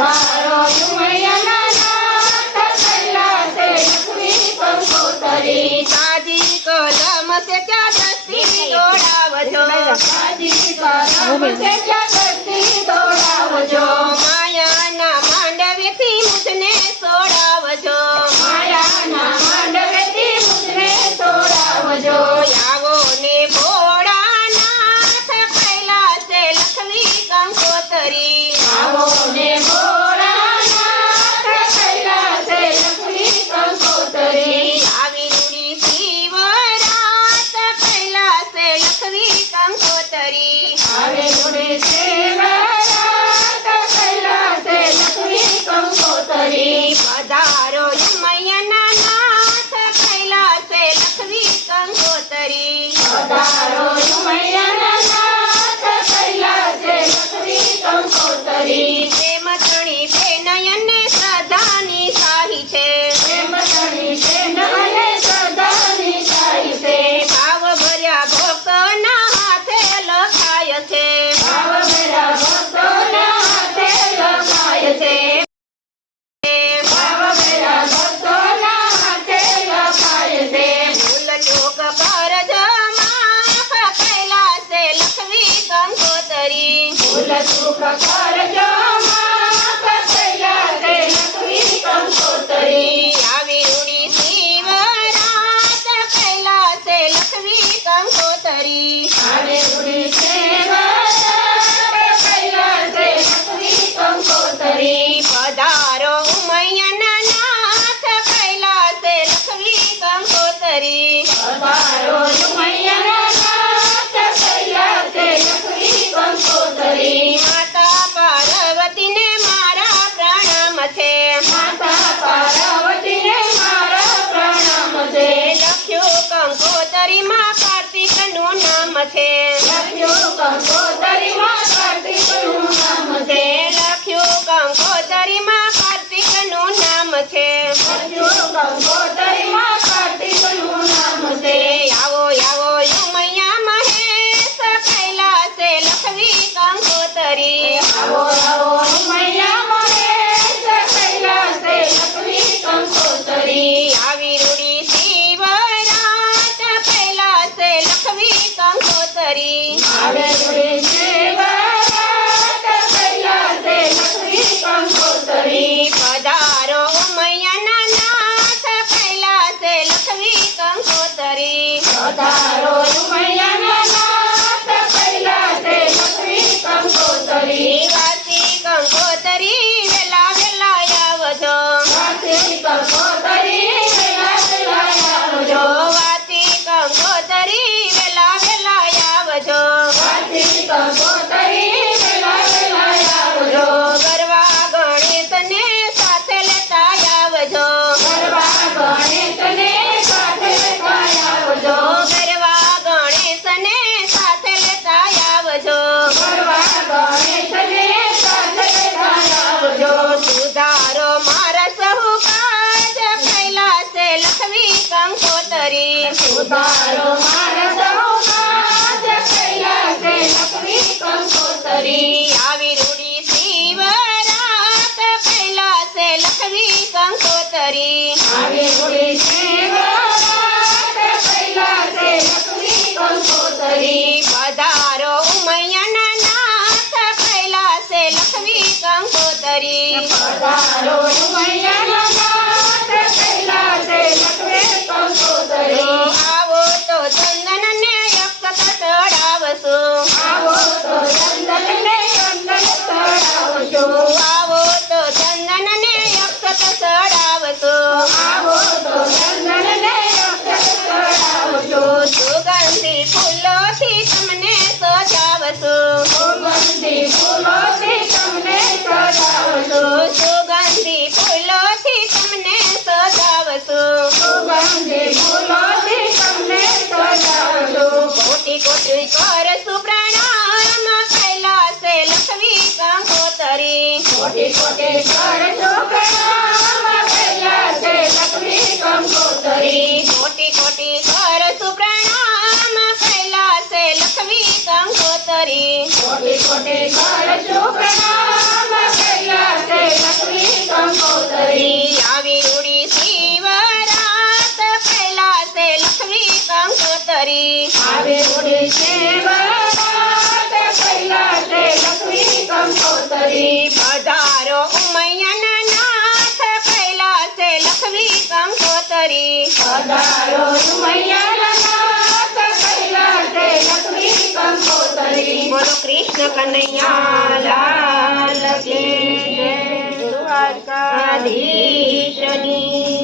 પધારો ઉમૈયાના નાથ કૈલાસે લક્ષ્મી કંકોત્રી સાજી કલમ છે ત્યાં દ્રષ્ટિ દોડાવજો સાજી કલમ છે ત્યાં દ્રષ્ટિ દોડાવજો માયાના માંડવેથી મુજને છોડાવજો માયાના માંડવેથી મુજને છોડાવજો આવો ને ભોળાનાથ કૈલાસે લક્ષ્મી કંકોત્રી આવો ને ભોળાનાથ કૈલાસે લક્ષ્મી કંકોત્રી આવી રૂડી શિવરાત કૈલાસે લક્ષ્મી કંકોત્રી આવે ગુડે સેવરાત કૈલાસે લક્ષ્મી કંકોત્રી પધારો ઉમૈયાના નાથ કૈલાસે લક્ષ્મી કંકોત્રી પધારો ઉમૈયાના નાથ કૈલાસે લક્ષ્મી કંકોત્રી પ્રેમ તણી બેનયને શ્રદ્ધાની શાહી છે પ્રેમ તણી છે નયને સદાની સાઈ છે ભાવ ભર્યા ભક્તના હાથે લખાય છે ભાવ મેરા ભક્તોના હાથે લખાય છે ભાવ મેરા ભક્તોના હાથે લખાય છે ભૂલ ચૂક પર જમાફ કૈલાસે લક્ષ્મી કંકોત્રી ભૂલ ચૂક કરજો માફ કૈલાસે લક્ષ્મી કંકોત્રી આવી રૂડી શિવરાત કૈલાસે લક્ષ્મી કંકોત્રી આવે ગુડી સેવરાત કૈલાસે લક્ષ્મી કંકોત્રી પધારો ઉમૈયાના નાથ કૈલાસે લક્ષ્મી કંકોત્રી પધારો ઉમૈયાના નાથ કૈલાસે લક્ષ્મી કંકોત્રી માતા પાર્વતીને મારા પ્રણામ છે માતા પાર્વતીને મારા પ્રણામ છે લખ્યું કંકોત્રીમાં કાર્તિકનું નામ છે લખ્યું કંકોત્રીમાં કાર્તિકનું નામ છે લખ્યું કંકોત્રીમાં કાર્તિકનું નામ છે લખ્યું કંકોત્રીમાં કાર્તિકનું નામ છે આવો આવો ઉમૈયા મહેશ કૈલાસે લક્ષ્મી કંકોત્રી આવો આવો ઉમૈયા મહેશ કૈલાસે લક્ષ્મી કંકોત્રી આવી રૂડી શિવરાત કૈલાસે લક્ષ્મી કંકોત્રી આવે ગુડી સેવરાત કૈલાસે લક્ષ્મી કંકોત્રી પધારો ઉમૈયાના નાથ કૈલાસે લક્ષ્મી કંકોત્રી પધારો ઉમૈયાના નાથ કૈલાસે લક્ષ્મી કંકોત્રી વાસી કંકોત્રી વેલા વેલા આવજો વાસી કંકોત્રી વેલા વેલા આવજો વાસી કંકોત્રી વેલા વેલા આવજો વાસી કંકોત્રી વેલા વેલા આવજો ગરવા ગણેશને સાથે લેતા આવજો ગરબા ગણેશને સાથે લેતા આવજો ગરવા ગણેશને સાથે લેતા આવજો ગરબા ગણેશને સાથે લેતા આવજો સુધારો મારા સહુ કાજ કૈલાસે લક્ષ્મી કંકોત્રી સુધારો મારા સહુ કાજ કૈલાસે લક્ષ્મી કંકોત્રી આવી રૂડી શિવરાત કૈલાસે લક્ષ્મી કંકોત્રી આવે ગુડી સેવરાત કૈલાસે લક્ષ્મી કંકોત્રી પધારો ઉમૈયાના નાથ કૈલાસે લક્ષ્મી કંકોત્રી પધારો ઉમૈયાના નાથ કૈલાસે લક્ષ્મી કંકોત્રી આવો તો ચંદન ને અક્ષત ચડાવશું આવો તો ચંદનને ચંદન ચડાવજો આવો તો ચંદન ને અક્ષત ચડાવશું આવો તો ચંદનને અક્ષત ચડાવજો સુગંધી ફૂલોથી તમને સજાવશું સુગંધી ફૂલોથી તમને સજાવજો સુગંધી ફૂલોથી તમને સજાવશું સુગંધી ફૂલોથી તમને સજાવજો કોટી કોટી કરશું પ્રણામ કૈલાસે લક્ષ્મી કંકોત્રી કોટી કોટી કરજો પ્રણામ કૈલાસે લક્ષ્મી કંકોત્રી કોટી કોટી કરશું પ્રણામ કૈલાસે લક્ષ્મી કંકોત્રી કોટી કોટી કરજો પ્રણામ કૈલાસે જોડે છે બારાત, કૈલાસે લક્ષ્મી કંકોતરી. પધારો ઉમૈયાના નાથ, કૈલાસે લખવી કંકોતરી. પધારો ઉમૈયાના નાથ, કૈલાસે લક્ષ્મી કંકોતરી. બોલો કૃષ્ણ કનૈયા લાલ કી જય. દ્વારકાધીશની